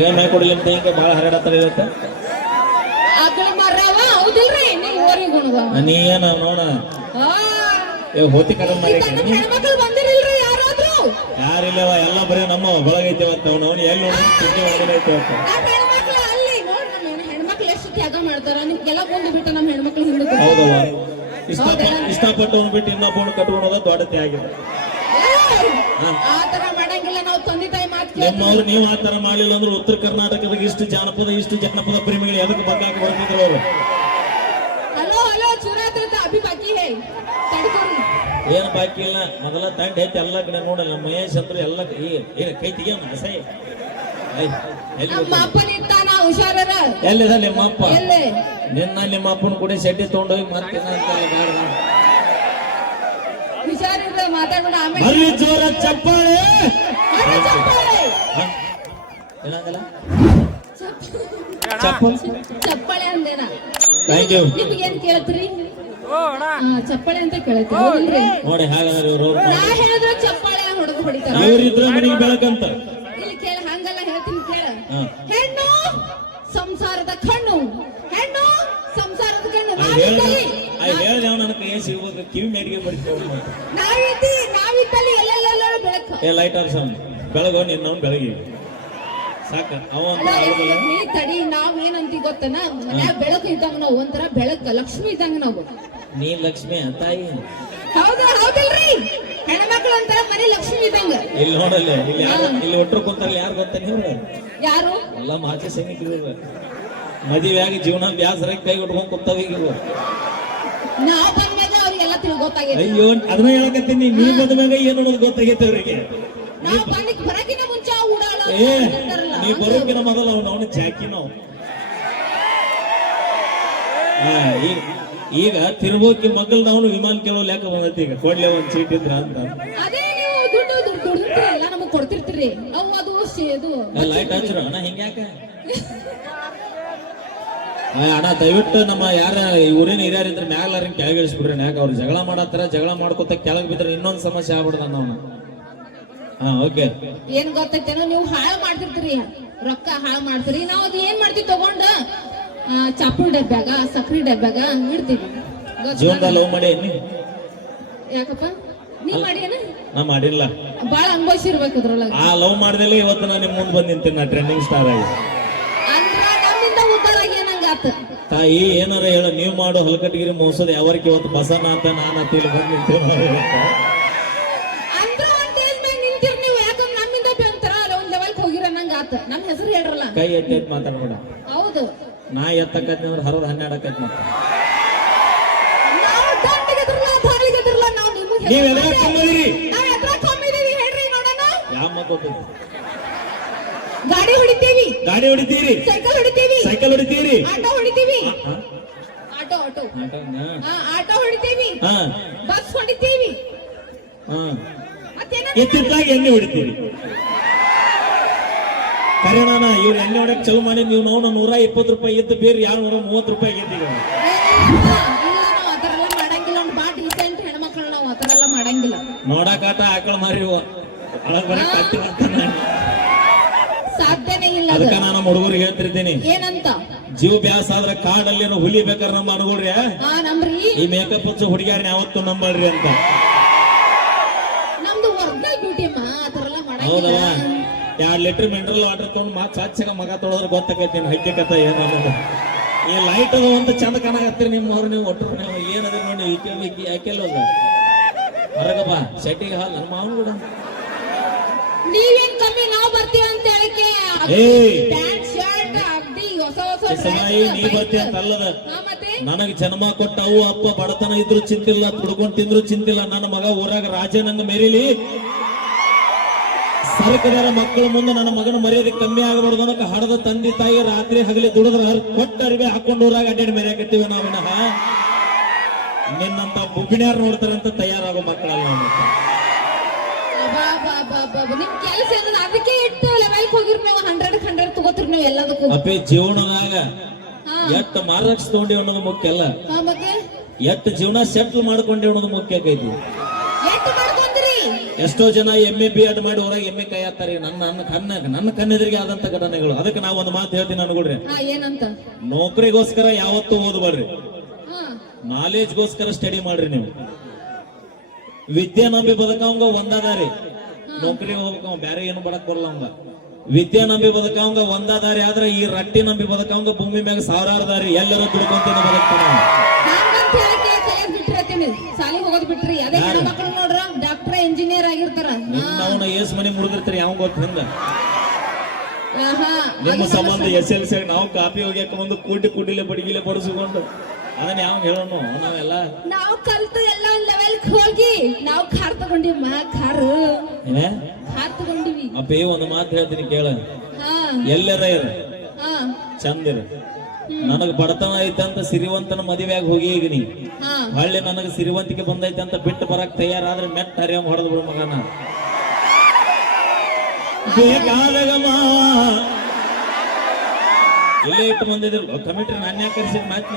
ಏನ್ ಕೊಡಲಿ ಅಂತ ಹಿಂಗ ಬಾಳ ಹರಡತ್ತಾರ ಇವತ್ತ ಆಕಳ ಮರ್ರವ ಹೌದಿಲ್ರಿ? ನೀವು ಊರಿಗೆ ಗುಣದ ನೀ ಏನ ನೋಡ. ಏ ಹೋತಿ ಕಡಲ್ ಮಾಡಿ ಹೆಣ್ಮಕ್ಳು ಬಂದಿರಿಲ್ರಿ ಯಾರಾದ್ರೂ? ಯಾರಿಲ್ಲವ ಎಲ್ಲ ಬರೀ ನಮ್ಮ ಒಳಗೈತೆವತ್ತ ಅಂತ ನೋಡಿ ಎಲ್ಲಿ ನೋಡಿ ಹೆಣ್ಮಕ್ಳು ಅಲ್ಲಿ ನಮ್ಮ ಹೆಣ್- ಹೆಣ್ಮಕ್ಳು ಎಷ್ಟು ತ್ಯಾಗ ಮಾಡ್ತಾರ. ನಿಮ್ಗೆಲ್ಲ ಬಂದು ಬಿಟ್ಟು ನಮ್ಮ ಹೆಣ್ಮಕ್ಳು ಹಿಂದೆ? ಹೌದವ ಇಷ್ಟಪಟ್ಟು ಬಿಟ್ಟು ಇನ್ನೊಬ್ಬನು ಕಟ್ಕೊಂಡೋದ ದೊಡ್ಡ ತ್ಯಾಗ. ಆ ತರ ಮಾಡಂಗಿಲ್ಲ ನಿಮ್ಮವ್ರು ನೀವು ಆ ತರ ಮಾಡಲಿಲ್ಲ ಅಂದ್ರೆ ಉತ್ತರ ಕರ್ನಾಟಕದಾಗ ಇಷ್ಟು ಜಾನಪದ ಇಷ್ಟು ಜಾನಪದ ಪ್ರೇಮಿಗಳು ಎದಕ್ಕೆ ಬಗ್ಗಾಕಿ ಬರ್ತಿದ್ರು ಅವರು? ಏನು ಬಾಕಿ ಇಲ್ಲ? ಮೊದಲ ತಂಡ ಐತಿ ಎಲ್ಲ ಕಡೆ ನೋಡಲ್ಲ. ಮಹೇಶ್ ಅಂದ್ರೆ ಎಲ್ಲ ಏನು ಏನ್ ಕೈ ತೆಗಿಯ ಅಸೈ ಎಲ್ಲಿದ ನಿಮ್ಮ ಅಪ್ಪ? ಎಲ್ಲಿ? ನಿನ್ನ ನಿಮ್ಮ ಅಪ್ಪನ ಕೂಡ ಶೆಡ್ಡಿ ತಗೊಂಡೋಗಿ ಮತ್ತೆ ಮಾತಾಡೋಣ ಜೋರ ಚಪ್ಪಾಳೆ? ಏನಾಗಲ್ಲ? ಚಪ್ಪಲ್? ಚಪ್ಪಾಳೆ ಅಂದೇನ? ಥ್ಯಾಂಕ್ ಯು ನಿಮ್ಗೇನ್ ಕೇಳ್ತ್ರಿ? ಚಪ್ಪಾಳೆ ಅಂತ ಕೇಳ್ತೀವಿ ನೋಡಿ ಹಾಗಾದ್ರೆ ಇವ್ರು ನಾ ಹೇಳಿದ್ರೆ ಚಪ್ಪಾಳೆ ಹೊಡೆದು ಹೊಡಿತಾರ. ಇವ್ರಿದ್ರ ಮನೆಗೆ ಬೆಳಕಂತ ಇಲ್ಲಿ ಕೇಳ ಹಂಗಲ್ಲ ಹೇಳ್ತೀನಿ ಕೇಳ. ಹೆಣ್ಣು ಸಂಸಾರದ ಕಣ್ಣು. ಹೆಣ್ಣು ಸಂಸಾರದ ಕಣ್ಣು. ಹೇಳ್ದ. ಕೈಯ ಕಿವಿ ಮೇಡಿಗೆ ಬಡಿತೇವೆ ನಾವಿದ್ದಿ ನಾವಿದ್ದಲ್ಲಿ ಎಲ್ಲೆಲ್ಲೆಲ್ಲರೂ ಬೆಳಕು. ಏ ಲೈಟ್ ಆರ್ಸಮ್ ಬೆಳಗೋ ಬೆಳಗ್ಗೆ. ಸಾಕ. ಅವ ನೀ ತಡಿ ನಾವ್ ಏನಂತೀವಿ ಗೊತ್ತನ ಮನ್ಯಾಗ ಬೆಳಕು ಇದ್ದಂಗ ನಾವು ಒಂಥರ ಬೆಳಕ ಲಕ್ಷ್ಮಿ ಇದ್ದಂಗ ನಾವು. ನೀ ಲಕ್ಷ್ಮಿ ಆ ತಾಯಿ. ಹೌದು ಹೌದಿಲ್ರಿ? ಹೆಣ್ಮಕ್ಳು ಒಂಥರ ಮನೆ ಲಕ್ಷ್ಮಿ ಇದ್ದಂಗ. ಇಲ್ಲಿ ನೋಡಲ್ಲ ಇಲ್ಲಿ ಯಾರು ಇಲ್ಲಿ ಒಟ್ಟರು ಕೂತಾರಲ್ಲ ಯಾರು ಗೊತ್ತ ನೀವು? ಯಾರು? ಎಲ್ಲ ಮಾಜಿ ಸೈನಿಕರು ಮದುವೆಯಾಗಿ ಜೀವನ ಬ್ಯಾಸರಾಗಿ ಕೈ ಉಟ್ಕೊಂಡ್ ಕೂತಾವ ಈಗ ಇವ್ರು. ನಾವ್ ಬಂದ್ಮೇಲೆ ಅವ್ರಿಗೆಲ್ಲ ತಿಳಿ ಗೊತ್ತಾಗೈತಿ. ಅಯ್ಯೋ ಅದನ್ನ ಹೇಳಕತ್ತೀನಿ. ನೀ ಬಂದ ಮ್ಯಾಗ ಏನು ನೋಡೋದು ಗೊತ್ತಾಗೈತೆ ಅವ್ರಿಗೆ. ನಾವು ಬಂದಿಕ್ ಬರಕಿನ ಮುಂಚೆ ಊಡಾಳ ಏ ನೀ ಬರೋಕಿನ ಮೊದಲು ಅವ್ನು ಅವನು ಜಾಕಿ ನಾವು ಈಗ ತಿರುಬೋಕಿ ಮಕ್ಕಳು ಅವನು ವಿಮಾನ ಕೇಳೋ ಲೆಕ್ಕ ಬಂದೈತಿ ಈಗ. ಕೊಡ್ಲೆ ಒಂದ್ ಸೀಟ್ ಇದ್ರ ಅಂತ. ಅದೇ ನೀವು ದುಡ್ಡು ದುಡ್ಡು ದುಡ್ದಿರ್ತೀರಿ ಎಲ್ಲ ನಮಗ್ ಕೊಡ್ತಿರ್ತೀರಿ. ಅವು ಅದು ಶೇ- ಇದು. ಲೈಟ್ ಹಚ್ಚಿರ. ಅಣ್ಣ ಹಿಂಗ್ಯಾಕ ಅಣ್ಣ ದಯವಿಟ್ಟು ನಮ್ಮ ಯಾರ ಊರಿನ ಹಿರಿಯರಿದ್ರೆ ಇದ್ರೆ ಕೆಳಗಿಳಿಸ್ಬಿಡ್ರಿ. ಯಾಕೆ ಅವ್ರು ಜಗಳ ಮಾಡತ್ತಾರ ಜಗಳ ಮಾಡ್ಕೊತ ಕೆಳಗೆ ಬಿದ್ರೆ ಇನ್ನೊಂದು ಸಮಸ್ಯೆ ಆಗ್ಬಿಡ್ದ ಅವನ. ಹಾ ಓಕೆ. ಏನ್ ಗೊತ್ತೈತೇನೋ ನೀವು ಹಾಳು ಮಾಡ್ತಿರ್ತೀರಿ. ರೊಕ್ಕ ಹಾಳು ಮಾಡ್ತೀರಿ. ನಾವ್ ಅದು ಏನ್ ಮಾಡ್ತೀವಿ ತಗೊಂಡ? ಚಾಪುಲ್ ಡಬ್ಬ್ಯಾಗ ಸಕ್ರಿ ಡಬ್ಬ್ಯಾಗ ಇಡ್ತೀವಿ? ಜೀವನದಾಗ ಲವ್ ಮಾಡಿ ಯಾಕಪ್ಪ? ನೀ ಮಾಡಿ ನಾ ಮಾಡಿಲ್ಲ. ಬಾಳ ಅನುಭವಿಸಿರ್ಬೇಕು ಅದ್ರೊಳಗೆ. ಆ ಲವ್ ಮಾಡ್ದಲ್ಲೇ ಇವತ್ತು ನಾನು ನಿಮ್ಮ ಮುಂದೆ ಬಂದ್ ನಿಂತೀನಿ ನಾ ಟ್ರೆಂಡಿಂಗ್ ಸ್ಟಾರ್ ಆಗಿ. ತಾಯಿ ಏನಾರ ಹೇಳ ನೀವು ಮಾಡೋ ಹೊಲಕಟ್ಟಿಗಿರಿ ಮೋಸದ ಯಾವರಿಗೆ ಇವತ್ತು ಬಸನಾಥ ನಾನು ಇಲ್ಲಿ ಬಂದು ನಿಂತೇವೆ ಹೇಳ್ರಲ್ಲ ಕೈ ಎತ್ತಿ ಎತ್ತಿ ಮಾತಾಡ್ಬೇಡ ಹೌದು. ನಾ ಎತ್ತಕತ್ನಿ ಅಂದ್ರೆ ಹರದ ಹನ್ನೆರಡು ಆಕೈತಿ ಮತ್ತೆ. ನಾವು ದಂಡಿಗೆ ಎದುರಲ್ಲ ದಾಳಿಗೆ ಎದುರಲ್ಲ ನಾವು ನಿಮಗೆ ನೀವ್ ಎದ್ರ ಕಮ್ಮದಿರಿ ನಾವ್ ಎದ್ರ ಕಮ್ಮಿದೀವಿ ಹೇಳ್ರಿ ನೋಡೋಣ. ಯಾವ ಮಾತು ಗಾಡಿ ಹೊಡಿತೀವಿ. ಗಾಡಿ ಹೊಡಿತೀರಿ? ಸೈಕಲ್ ಹೊಡಿತೀವಿ. ಸೈಕಲ್ ಹೊಡಿತೀರಿ? ಆಟೋ ಹೊಡಿತೀವಿ? Auto auto. ಆಟೋ ಹೊಡಿತೀವಿ. ಬಸ್ ಹೊಡಿತೀವಿ. ಹಾ. ಮತ್ತೇನ? ಎತ್ತಿತ್ತಾಗ ಎಣ್ಣೆ ಹೊಡಿತೀರಿ. ಕರೆ ನಾನ ಇವ್ರು ಎಣ್ಣೆ ಹೊಡಕ್ ಚಲೋ ಮಾಡಿ ನೀವು ನಾವು ನೂರ ಇಪ್ಪತ್ತು ರೂಪಾಯಿ ಎದ್ದು ಬೇರೆ ಯಾರು ನೂರ ಮೂವತ್ತು ರೂಪಾಯಿ ಮಾಡಂಗಿಲ್ಲ. ನೋಡಕಾಟ ಆಕಳ ಮಾರಿ ಒಳಗ್ ಬರಕ್ ಕಟ್ಟಿ ಬರ್ತಾನ ಸಾಧ್ಯನೇ ಇಲ್ಲ ಅದಕ್ಕೆ ನಾನು ಹುಡುಗರಿಗೆ ಹೇಳ್ತಿರ್ತೀನಿ. ಏನಂತ? ಜೀವ ಬ್ಯಾಸ ಆದ್ರೆ ಕಾಡಲ್ಲಿ ಹುಲಿ ಬೇಕಾದ್ರೆ ನಮ್ಮ ಅನುಗುಳ್ರಿ ಈ ಮೇಕಪ್ ಹಚ್ಚು ಹುಡುಗಿಯಾರನ್ನ ಯಾವತ್ತೂ ನಂಬಳ್ರಿ ಅಂತ. ನಮ್ದು ಎರಡ್ ಲೀಟರ್ ಮಿನರಲ್ ವಾಟರ್ ತಗೊಂಡು ಮಾತ್ ಸಾಚಾಗ ಮಗ ತೊಳೆದ್ರೆ ಗೊತ್ತಾಗೈತಿ ನಿಮ್ಮ ಹಕ್ಕಿ ಕಥ ಏನು ಅನ್ನೋದು. ಈ ಲೈಟ್ ಅದು ಒಂದು ಚಂದ ಕಾಣಕತ್ತೀರಿ ನಿಮ್ಮ ಅವ್ರು ನೀವು ಒಟ್ಟರು ನೀವು. ಏನದ ನೋಡಿ ಈಕೆ ಈಕೆ ಯಾಕೆಲ್ಲ ಹೋಗ ಹೊರಗ ಬಾ ಶೆಟ್ಟಿಗೆ ಹಾಲ್ ನಮ್ಮ ಮಾವನು ಕೂಡ. ನೀವೇನ್ ಕಮ್ಮಿ ನಾವು ಬರ್ತೀವಿ ಅಂತ ಹೇಳಕ್ಕೆ ನೀ ಬರ್ತೀಯ ಅಂತ ಅಲ್ಲದ? ನನಗೆ ಜನ್ಮ ಕೊಟ್ಟ ಅವು ಅಪ್ಪ ಬಡತನ ಇದ್ರು ಚಿಂತಿಲ್ಲ ಕುಡ್ಕೊಂಡ್ ತಿಂದ್ರು ಚಿಂತಿಲ್ಲ. ನನ್ನ ಮಗ ಊರಾಗ ರಾಜನಂಗ ಮೆರೀಲಿ ಸರ್ಕದಾರ ಮಕ್ಕಳ ಮುಂದೆ ನನ್ನ ಮಗನ ಮರ್ಯಾದೆ ಕಮ್ಮಿ ಆಗಬಾರದು ಅನ್ನಕ ಹಡದ ತಂದೆ ತಾಯಿ ರಾತ್ರಿ ಹಗಲಿ ದುಡಿದ್ರ ಕೊಟ್ಟ ಅರಿವೆ ಹಾಕೊಂಡು ಊರಾಗ ಅಡ್ಡಾಡಿ ಮೆರೆಯಾಕತ್ತೀವಿ ನಾವು ವಿನಃ ನಿನ್ನಂತ ಬುಬ್ಬಿಣ್ಯಾರು ನೋಡ್ತಾರಂತ ತಯಾರಾಗೋ ಮಕ್ಕಳಲ್ಲ ನಾವು ಕೆಲಸ ಅದಕ್ಕೆ ಇಟ್ಟು ಲೆವೆಲ್ ಹೋಗಿರ್ ನೀವು. ಹಂಡ್ರೆಡ್ ಹಂಡ್ರೆಡ್ ತಗೋತೀರಿ ನೀವು ಎಲ್ಲದಕ್ಕೂ. ಅಪ್ಪೆ ಜೀವನದಾಗ ಎತ್ತ ಮಾರ್ಕ್ಸ್ ತಗೊಂಡಿ ಅನ್ನೋದು ಮುಖ್ಯ ಅಲ್ಲ. ಎತ್ತ ಜೀವನ ಸೆಟ್ಲ್ ಮಾಡ್ಕೊಂಡಿ ಅನ್ನೋದು ಮುಖ್ಯ ಆಕೈತಿ. ಎಷ್ಟು ಜನ ಎಂ ಎ ಬಿ ಎಡ್ ಮಾಡಿ ಹೊರಗೆ ಎಮ್ಮೆ ಕೈ ಹಾಕ್ತಾರೆ. ನನ್ನ ನನ್ನ ಕನ್ನ ನನ್ನ ಕಣ್ಣೆದುರಿಗೆ ಆದಂತ ಘಟನೆಗಳು. ಅದಕ್ಕೆ ನಾವು ಒಂದು ಮಾತು ಹೇಳ್ತೀನಿ ಅನ್ಕೊಡ್ರಿ ಏನಂತ? ನೌಕರಿಗೋಸ್ಕರ ಯಾವತ್ತೂ ಓದಬೇಡ್ರಿ. ನಾಲೆಜ್ಗೋಸ್ಕರ ಸ್ಟಡಿ ಮಾಡ್ರಿ ನೀವು. ವಿದ್ಯೆ ನಂಬಿ ಬದುಕವಂಗ ಒಂದಾದಾರಿ. ನೌಕರಿ ಹೋಗ್ಬೇಕ ಬ್ಯಾರೆ ಏನು ಬಡಕ್ ಬರಲ್ಲ ಅವಂಗ. ವಿದ್ಯೆ ನಂಬಿ ಬದುಕವಂಗ ಒಂದಾದಾರಿ ಆದ್ರೆ ಈ ರಟ್ಟಿ ನಂಬಿ ಬದುಕವಂಗ ಭೂಮಿ ಮ್ಯಾಗ ಸಾವಿರಾರು ದಾರಿ ಎಲ್ಲರೂ ದುಡ್ಕೊಂತೀನಿ ಬದುಕ್ತಾನ ಆಗಿರ್ತಾರ ಏಸ್ ಮನೆ ಮುಡಿದಿರ್ತೀರಿ ಯಾವ ಗೊತ್ತ ಹಿಂದ ನಿಮ್ಮ ಸಂಬಂಧ ಎಸ್ ಎಲ್ ಸಿ ನಾವು ಕಾಪಿ ಹೋಗ್ಯಾಕ ಬಂದು ಕೂಟಿ ಕೂಟಿಲೆ ಬಡಿಗಿಲೆ ಬಡಿಸಿಕೊಂಡು. ಅದನ್ನ ಯಾವ ಹೇಳೋಣ ನಾವೆಲ್ಲ? ನಾವು ಕಲ್ತು ಎಲ್ಲ ಒಂದ್ ಲೆವೆಲ್ ಹೋಗಿ ನಾವು ಕಾರ್ ತಗೊಂಡಿವಿ ಮಾ ಕಾರು ತಗೊಂಡಿವಿ. ಅಪ್ಪೇ ಒಂದು ಮಾತು ಹೇಳ್ತೀನಿ ಕೇಳ. ಎಲ್ಲರ ಇರ. ಚಂದಿರ ನನಗ್ ಬಡತನ ಐತೆ ಅಂತ ಸಿರಿವಂತನ ಮದುವೆಯಾಗಿ ಹೋಗಿ ಈಗ ನೀ ಹಳ್ಳಿ ನನಗ ಸಿರಿವಂತಿಕೆ ಬಂದೈತೆ ಅಂತ ಬಿಟ್ಟು ಬರಕ್ ತಯಾರಾದ್ರೆ ಮೆಟ್ಟ ಹರಿಯಂ ಹೊಡೆದ್ ಬಿಡು ಮಗನ. ಬೇಕಾದಾಗ ಮಾವ. ಇಲ್ಲೇ ಇಟ್ಟು ಬಂದಿದ್ರು. ಕಮಿಟ್ರಿ ನಾನು ಯಾಕೆ ಕರ್ಸಿದ್ ಮಾತ್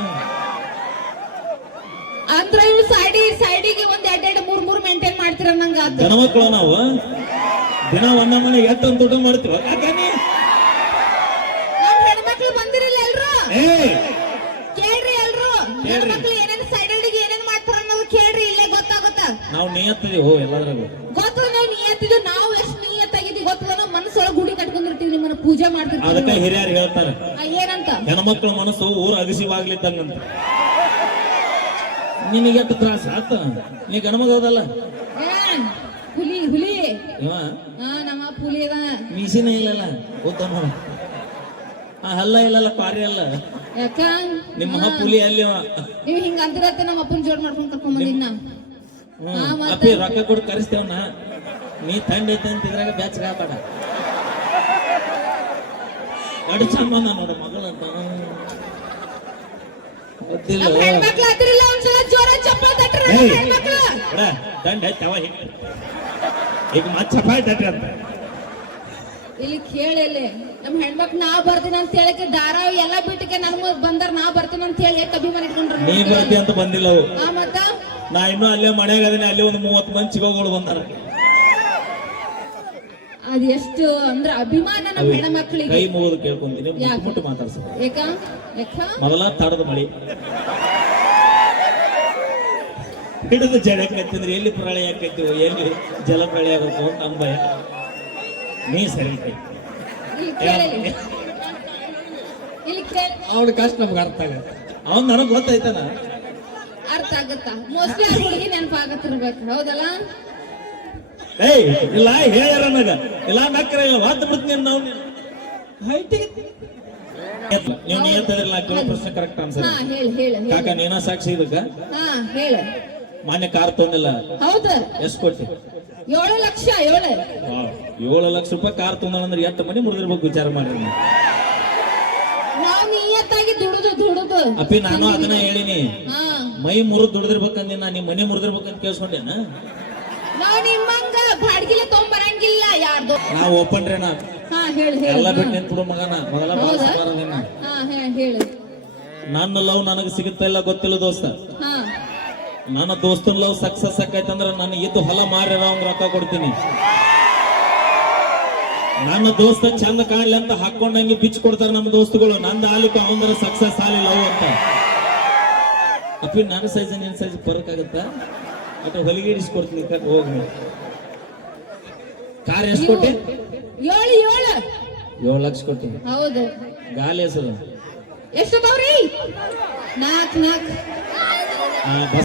ಅಂದ್ರ ಇವ್ ಸೈಡಿ ಸೈಡಿಗೆ ಒಂದ್ ಎರಡ್ ಎರಡ್ ಮೂರ್ ಮೂರ್ ಮೇಂಟೈನ್ ಮಾಡ್ತೀರ ನಂಗ ಆತು. ಗಣಮಕ್ಳು ನಾವು? ದಿನ ಒಂದ ಮನೆ ಎಷ್ಟು ಅಂತ ಊಟ ಮಾಡ್ತೀವ ನಮ್ ಹೆಣ್ಮಕ್ಳು ಬಂದಿರಲ್ಲ ಕೇಳ್ರಿ ಎಲ್ರು. ಹೆಣ್ಮಕ್ಳು ಏನೇನ್ ಸೈಡಿಗೆ ಏನೇನ್ ಮಾಡ್ತಾರ ಅನ್ನೋದು ಕೇಳ್ರಿ ಇಲ್ಲೇ ಗೊತ್ತಾಗುತ್ತ? ನಾವು ನಿಯತ್ತಿದೀವಿ ಎಲ್ಲದ್ರಾಗ. ಗೊತ್ತದ ನಾವು ನಿಯತ್ತಿದ್ದು ನಾವು ಎಷ್ಟು ನಿಯತ್ತಾಗಿದ್ವಿ ಗೊತ್ತದ ನಾವು ಮನಸ್ಸೊಳಗ್ ಗುಡಿ ಕಟ್ಕೊಂಡಿರ್ತೀವಿ ನಿಮ್ಮನ್ನ ಪೂಜೆ ಮಾಡ್ತೀವಿ ಅದಕ್ಕೆ ಹಿರಿಯರು ಹೇಳ್ತಾರೆ. ಆ, ಏನಂತ? ಹೆಣ್ಮಕ್ಳ ಮನಸ್ಸು ಊರ ಅಗಸಿವಾಗ್ಲಿದ್ದಂಗಂತ ನಿನಗೆ ತ್ರಾಸ ಆತ? ನೀ ಗಣಮಗ ಹೌದಲ್ಲ ಏ, ಹುಲಿ ಹುಲಿ? ಇವ? ಹಾ ನಮ್ಮ ಪುಲಿ ಅದ ಮೀಸಿನೇ ಇಲ್ಲಲ್ಲ? ಗೊತ್ತ ಅಲ್ಲ ಇಲ್ಲಲ್ಲ ಪಾರಿ ಅಲ್ಲ ಯಾಕ? ನಿಮ್ಮ ಅಪ್ಪ ಹುಲಿ ಅಲ್ಲಿ ಅವ. ನೀವ್ ಹಿಂಗ ಅಂತಿರತ್ತೆ ನಮ್ಮ ಅಪ್ಪನ ಜೋಡ್ ಮಾಡ್ಕೊಂಡು ಕರ್ಕೊಂಡ್ ಮತ್ತೆ? ಅಪ್ಪಿ ರೊಕ್ಕ ಕೊಟ್ಟು ಕರೆಸ್ತೇವನ ನೀ. ತಂಡ ಐತೆ ಅಂತ ಇದ್ರಾಗ ಬ್ಯಾಚ್ ಆತಾಡ ಅಡು ಚಂದ ನೋಡ ಮಗಳ ಗೊತ್ತಿಲ್ಲ. ನಮ್ಮ ಹೆಣ್ಮಕ್ಳು ಹತ್ತಿರಲ್ಲ ಒಂದ್ಸಲ ಜೋರ ಚಪ್ಪಲ್ ತಟ್ರಿ ಏಯ್. ಹೆಣ್ಮಕ್ಳು. ನೋಡ, ದಂಡ ಐತೆ ಅವ ಹಿಂಗ. ಈಗ ಮತ್ತೆ ಚಪಾಯಿ ತಟ್ಟಿ ಅಂತ. ಇಲ್ಲಿ ಕೇಳಿ ನಮ್ಮ ಹೆಣ್ಮಕ್ ನಾ ಬರ್ತೀನಿ ಅಂತ ಹೇಳಕ್ಕೆ ಧಾರಾವಿ ಎಲ್ಲ ಬಿಟ್ಟಕ್ಕೆ ನನ್ ಮುಂದ್ ಬಂದಾರ ನಾ ಬರ್ತೀನಿ ಅಂತ ಹೇಳಿ ಅಭಿಮಾನ ಇಟ್ಕೊಂಡ್ರ ನೀ ಬರ್ತಿ ಅಂತ ಬಂದಿಲ್ಲ ಅವು. ಆ ಮತ್ತ? ನಾ ಇನ್ನೂ ಅಲ್ಲೇ ಮನೆಯಾಗ ಅದನ್ನ ಅಲ್ಲೇ ಒಂದು ಮೂವತ್ತು ಮಂದಿ ಚಿಗೋಗಳು ಬಂದಾರ. ಅದ್ ಎಷ್ಟು ಅಂದ್ರ ಅಭಿಮಾನ ನಮ್ಮ ಹೆಣ್ಮಕ್ಳಿಗೆ. ಕೈ ಮುಗಿದು ಕೇಳ್ಕೊಂತೀನಿ ಮುಟ್ಟು ಯಾಕೆ? ಮುಟ್ಟು ಮಾತಾಡ್ಸ. ಯಾಕ ಯಾಕ ಮೊದಲ ತಡದ ಮಳಿ. ಹಿಡಿದು ಜಡಕ್ಕಂತಂದ್ರೆ ಎಲ್ಲಿ ಪ್ರಳಯ ಆಕೈತಿ ಎಲ್ಲಿ ಜಲ ಪ್ರಳಯ ಆಗುತ್ತೋ ಅಂತ ಭಯ. ನೀ ಸರಿ. ಕೇಳಿ ಕಷ್ಟ ನಮ್ಗೆ ಅರ್ಥ ಆಗತ್ತೆ. ಅವನ್ ನನಗ್ ಗೊತ್ತಾಯ್ತಾನ ಅರ್ಥ ಆಗತ್ತಾ? ಮೋಸ್ಟ್ಲಿ ಆ ಹುಡುಗಿ ನೆನಪಾಗತ್ತಿರ್ಬೇಕು. ಹೌದಲ್ಲ? ಏಯ್ ಇಲ್ಲ ಹೇಳ್ಯಾರ ನನಗ. ಇಲ್ಲ ನಕ್ಕರ ಇಲ್ಲ ವಾತ್ ಬಿಡ್ತೀನಿ ನಾವು ನೀವು ನೀ ಪ್ರಶ್ನೆ ಕರೆಕ್ಟ್ ಆನ್ಸರ್ ಹಾ ಹೇಳಿ ಹೇಳಿ ಕಾಕ ನೀನ ಸಾಕ್ಷಿ ಇದಕ್ಕ? ಹಾ ಹೇಳು. ಮಾನ್ಯ ಕಾರ್ ತೊಂದಿಲ್ಲ ಹೌದ. ಎಷ್ಟು ಕೊಟ್ಟಿ ಏಳು ಲಕ್ಷ ಏಳು. ಲಕ್ಷ ರೂಪಾಯಿ ಕಾರ್ ತೊಂದಳ ಅಂದ್ರೆ ಎತ್ತ ಮನಿ ಮುರಿದಿರ್ಬೇಕು ವಿಚಾರ ಮಾಡಿ ನೀವು. ನಿಯತ್ತಾಗಿ ದುಡುದು ದುಡುದು. ಅಪ್ಪಿ ನಾನು ಅದನ್ನ ಹೇಳಿನಿ. ಮೈ ಮುರು ದುಡಿದಿರ್ಬೇಕಂದಿ ನಾ ನಿಮ್ ಮನಿ ಮುರಿದಿರ್ಬೇಕಂತ ಕೇಳಿಸ್ಕೊಂಡೇನ ನಾವ್ ನಿಮ್ಮಂಗ ಬಾಡ್ಗಿಲೆ ತೊಗೊಂಬರಂಗಿಲ್ಲ ಯಾರ್ದು? ಓಪನ್ ನಾ ಹೇಳು ಹೇಳು. ಎಲ್ಲ. ಬಿಟ್ಟು ನಿಂತ್ಬಿಡು ಮಗನ. ಮೊದಲ ನನ್ನ ಲವ್ ನನಗೆ ಸಿಗುತ್ತಾ ಇಲ್ಲ ಗೊತ್ತಿಲ್ಲ ದೋಸ್ತ. ನನ್ನ ದೋಸ್ತನ ಲವ್ ಸಕ್ಸಸ್ ಆಕೈತಂದ್ರ ನಾನು ಇದ್ದು ಹೊಲ ಮಾರ್ಯಾರ ಅವ್ನ್ ರೊಕ್ಕ ಕೊಡ್ತೀನಿ. ನನ್ನ ದೋಸ್ತ ಚಂದ ಕಾಣಲಿ ಅಂತ ಹಾಕೊಂಡಂಗೆ ಬಿಚ್ ಕೊಡ್ತಾರ ನಮ್ಮ ದೋಸ್ತಗಳು. ನಂದ ಆಲಿಕ ಅವಂದ್ರ ಸಕ್ಸಸ್ ಆಲಿ ಲವ್ ಅಂತ. ಅಪ್ಪಿ ನನ್ನ ಸೈಜ್ ನಿನ್ನ ಸೈಜ್ ಫರಕ್ ಆಗತ್ತಾ ಅಥವಾ ಹೊಲಿಗೆ ಇಡಿಸ್ಕೊಡ್ತೀನಿ ಕಟ್ ಹೋಗಿ ಕಾರ್ ಎಷ್ಟು ಕೊಟ್ಟೆ? ಏಳು ಏಳು ಏಳು. ಲಕ್ಷ ಕೊಟ್ಟಿನಿ ಹೌದು. ಗಾಲಿ ಹೆಸರು? ಎಷ್ಟು ನಾಲ್ಕು ನಾಲ್ಕು.